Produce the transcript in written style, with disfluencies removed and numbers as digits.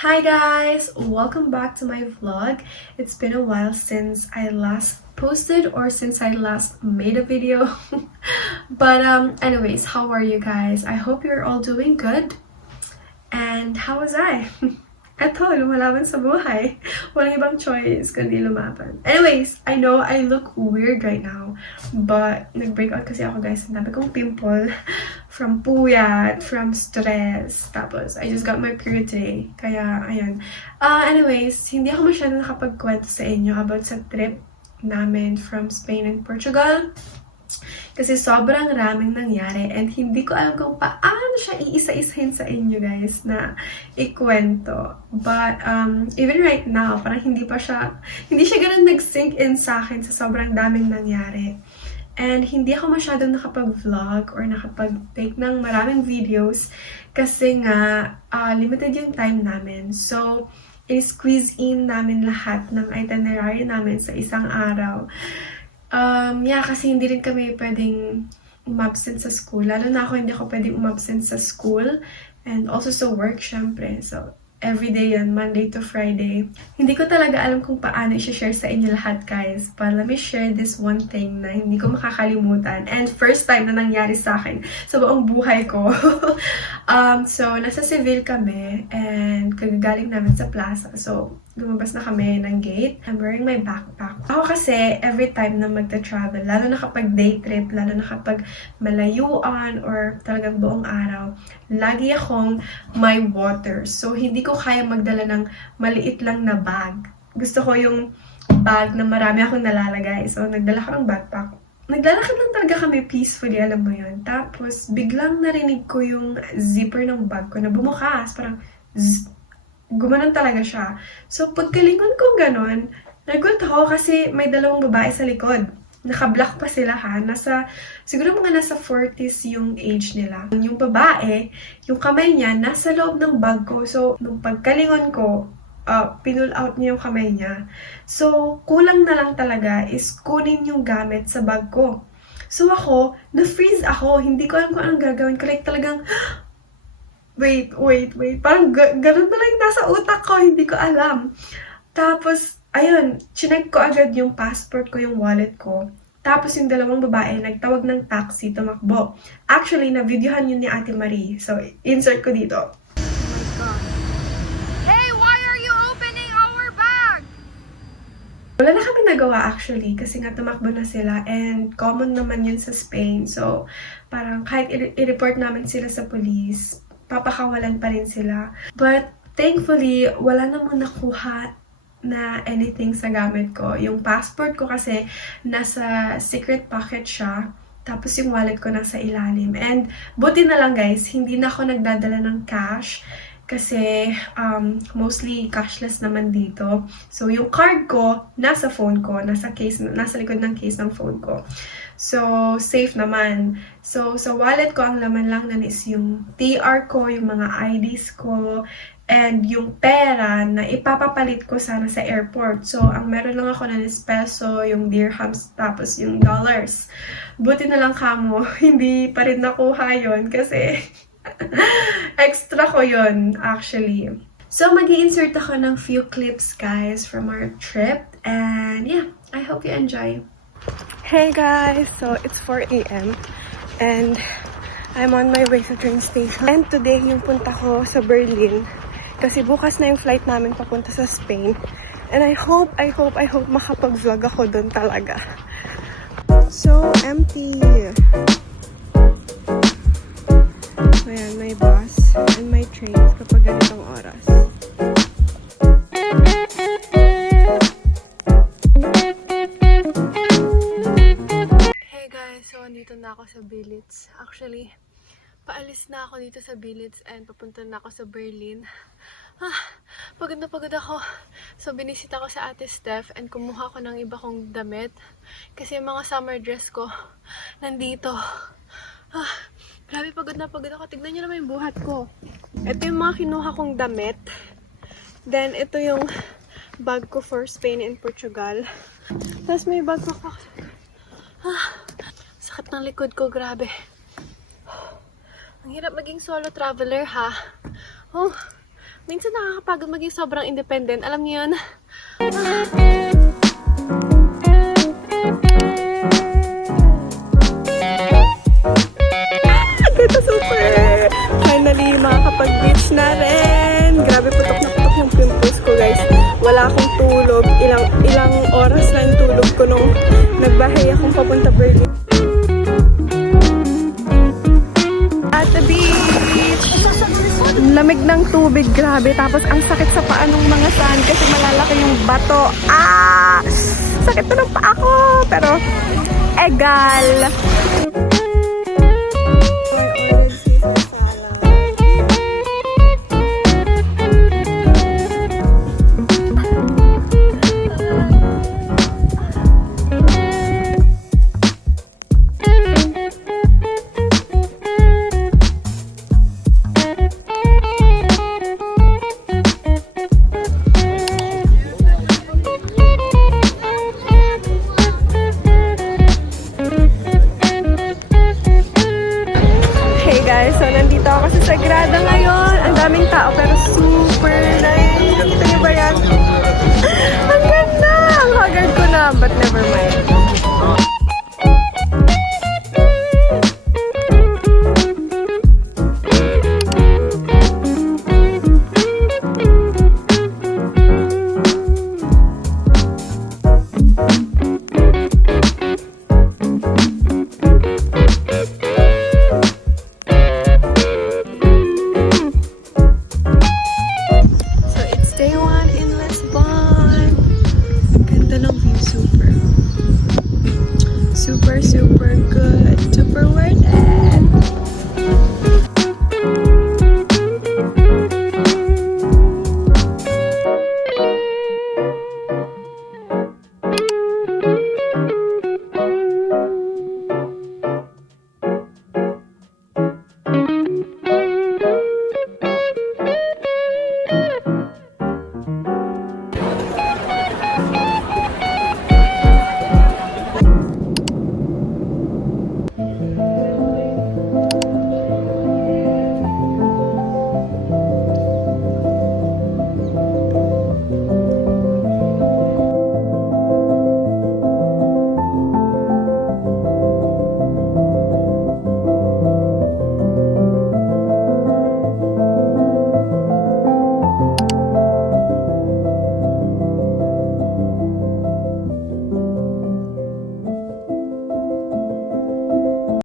Hi guys! Welcome back to my vlog. It's been a while since I last posted or since I last made a video. But anyways, how are you guys? I hope you're all doing good. And how was I? Eto, lumalaban sa buhay. Walang ibang choice kundi lumaban. Anyways, I know I look weird right now, but nag-breakout kasi ako guys. Ang dami kong pimple from puyat, from stress. Tapos, I just got my period today. Kaya, ayun. Anyways, hindi ako masyadong nakapagkwento sa inyo about sa trip namin from Spain and Portugal. Kasi sobrang raming nangyari and hindi ko alam kung paano siya iisa-isahin sa inyo guys na ikwento. But even right now, parang hindi siya ganun nag-sink in sa akin sa sobrang daming nangyari. And hindi ako masyadong nakapag-vlog or nakapag-take ng maraming videos kasi nga limited yung time namin. So, i-squeeze in namin lahat ng itinerary namin sa isang araw. Kasi hindi rin kami pwedeng umabsent sa school. Lalo na ako, hindi ako pwedeng umabsent sa school. And also sa work, syempre. So, everyday yan, Monday to Friday. Hindi ko talaga alam kung paano i-share sa inyo lahat, guys. But let me share this one thing na hindi ko makakalimutan. And first time na nangyari sa akin sa buong buhay ko. So, nasa Seville kami. And kagagaling namin sa plaza. So, lumabas na kami ng gate. I'm wearing my backpack. Ako kasi, every time na magta-travel, lalo na kapag day trip, lalo na kapag malayuan or talagang buong araw, lagi akong may water. So, hindi ko kaya magdala ng maliit lang na bag. Gusto ko yung bag na marami akong nalalagay. So, nagdala ko ng backpack. Naglalakad lang talaga kami peacefully, alam mo yun. Tapos, biglang narinig ko yung zipper ng bag ko na bumukas. Parang, zzz, gumanon talaga siya. So, pagkalingon ko gano'n, nagulat ako kasi may dalawang babae sa likod. Naka-block pa sila ha. Siguro mga nasa 40s yung age nila. Yung babae, yung kamay niya, nasa loob ng bag ko. So, nung pagkalingon ko, pinull out niya yung kamay niya. So, kulang na lang talaga is kunin yung gamit sa bag ko. So, na-freeze ako. Hindi ko alam kung anong gagawin ko. Like, talagang, wait. Parang ganun na lang nasa utak ko, hindi ko alam. Tapos, ayun, chinek ko agad yung passport ko, yung wallet ko. Tapos yung dalawang babae, nagtawag ng taxi, tumakbo. Actually, na-videohan yun ni Ate Marie. So, insert ko dito. Oh my God. Hey, why are you opening our bag? Wala na kami nagawa actually kasi nga tumakbo na sila and common naman yun sa Spain. So, parang kahit i-report namin sila sa police, papakawalan pa rin sila. But, thankfully, wala namang nakuha na anything sa gamit ko. Yung passport ko kasi, nasa secret pocket siya. Tapos yung wallet ko nasa ilalim. And, buti na lang guys, hindi na ako nagdadala ng cash. Kasi, mostly cashless naman dito. So, yung card ko, nasa phone ko. Nasa likod ng case ng phone ko. So, safe naman. So, sa wallet ko, ang laman lang nun is yung TR ko, yung mga IDs ko, and yung pera na ipapapalit ko sana sa airport. So, ang meron lang ako nun is peso, yung dirhams, tapos yung dollars. Buti na lang kamo, hindi pa rin nakuha yun kasi extra ko yun, actually. So, mag-i-insert ako ng few clips, guys, from our trip. And yeah, I hope you enjoy. Hey guys! So, it's 4 a.m. and I'm on my way sa train station. And today, yung punta ko sa Berlin. Kasi bukas na yung flight namin papunta sa Spain. And I hope makapag-vlog ako doon talaga. So, empty! So, yan, may bus and may trains kapag ganitong oras. So, andito na ako sa Billits. Actually, paalis na ako dito sa Billits and papunta na ako sa Berlin. Pagod na pagod ako. So, binisita ko sa Ate Steph and kumuha ko ng iba kong damit. Kasi yung mga summer dress ko, nandito. Grabe, pagod na pagod ako. Tignan nyo naman yung buhat ko. Ito yung mga kinuha kong damit. Then, ito yung bag ko for Spain and Portugal. Tapos may bag ko pa. Sakit ng likod ko, grabe. Ang hirap maging solo traveler, ha? Minsan nakakapagod maging sobrang independent. Alam niyo yun? Ito super! Finally, makakapag-beach na rin. Grabe, putok na putok yung pimples ko, guys. Wala akong tulog. Ilang oras lang yung tulog ko nung nagbahay akong papunta Berlin. At the beach! Lamig ng tubig, grabe. Tapos ang sakit sa paa ng mga sand kasi malalaki yung bato. Ah! Sakit na ng paa ko! Pero, egal! So, nandito ako sa Sagrada ngayon. Ang daming tao pero super nice. Nakita niyo ba yan? Ang ganda! Ang haggard ko na, but never mind.